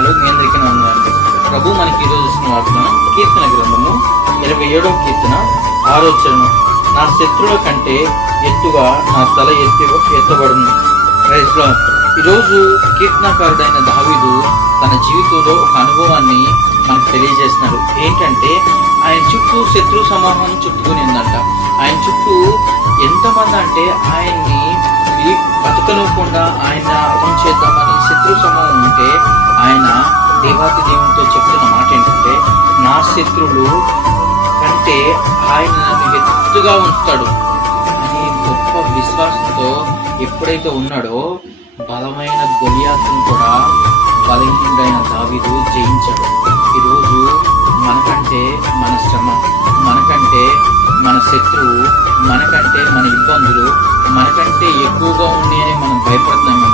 వందనాలు, మీ అందరికీ వందనాలు. ప్రభు మనకి ఈరోజు ఇస్తున్న వాగ్దానం కీర్తన గ్రంథము 27వ కీర్తన 6వ వచనం. నా శత్రువుల కంటే ఎత్తుగా నా తల ఎత్తబడును. Praise lord. ఈరోజు కీర్తనకారుడైన దావీదు తన జీవితంలో ఒక అనుభవాన్ని మనకు తెలియజేస్తున్నాడు. ఏంటంటే ఆయన చుట్టూ శత్రు సమూహం చుట్టుకుని ఉందంట. ఆయన చుట్టూ ఎంతమంది అంటే ఆయన్ని బతకనివ్వకుండా ఆయన అర్థం చేద్దామని శత్రు సమూహం ఉంటే ఆయన దేవాతి దేవునితో చెప్తున్న మాట ఏంటంటే, నా శత్రువులు కంటే ఆయన నన్ను ఎత్తుగా ఉంచుతాడు అని గొప్ప విశ్వాసంతో ఎప్పుడైతే ఉన్నాడో బలమైన గొలియాతును కూడా బలహీనుడైన దావీదు జయించాడు. ఈరోజు మనకంటే మన శ్రమ, మనకంటే మన శత్రువు, మనకంటే మన ఇబ్బందులు మనకంటే ఎక్కువగా ఉన్నాయని మనం భయపడుతున్నాం.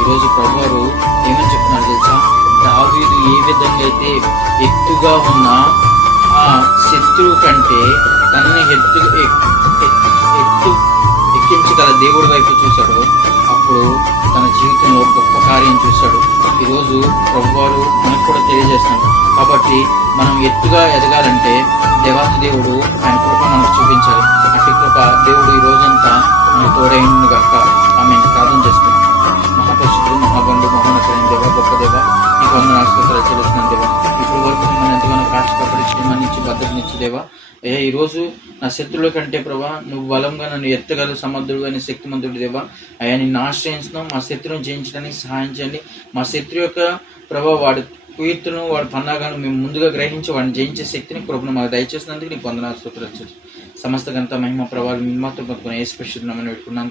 ఈరోజు ప్రభువారు ఏమని చెప్తున్నారు తెలుసా? దావీదు ఏ విధంగా అయితే ఎత్తుగా ఉన్న ఆ శత్రువు కంటే తనని ఎక్కించగల దేవుడి వైపు చూశాడు. అప్పుడు తన జీవితంలో గొప్ప కార్యం చూశాడు. ఈరోజు ప్రభువారు మనకు కూడా తెలియజేస్తున్నాడు. కాబట్టి మనం ఎత్తుగా ఎదగాలంటే దేవాతి దేవుడు ఆయన కృప మనకు చూపించాలి. అట్టి కృప దేవుడు ఈ రోజంతా మన తోడైన గాక. ఆమె ప్రార్థన చేసుకున్నాం. మహాపరిశుద్ధుడు, మహాగండు, మహోన్నతుడైన దేవ, గొప్ప దేవ, నీకు వందనాలు స్తోత్రాలు చెల్లిస్తున్నాను దేవా. ఇప్పుడు వరకు మిమ్మల్ని ఎంతగానో కాక్షపడి క్షేమాన్నిచ్చి భద్రతనిచ్చి దేవా. ఈరోజు నా శత్రువుల కంటే ప్రభా నువ్వు బలంగా నన్ను ఎత్తగల సమర్థుడు అని శక్తిమంతుడు దేవా. అయ్యా నిన్ను ఆశ్రయించడం, మా శత్రువును జయించడానికి సహాయం చేయండి. మా శత్రు యొక్క ప్రభా వాడి కుయుత్తును, వాడి పన్నాగాను మేము ముందుగా గ్రహించి వాడిని జయించే శక్తిని కృపను మాకు దయచేసినందుకు నీకు వందనాలు స్తోత్రాలు. సమస్త ఘనత మహిమ ప్రభావాలు మాత్రం పొందుకుని యేసు పరిశుద్ధ నామమున వేడుకుంటున్నాను.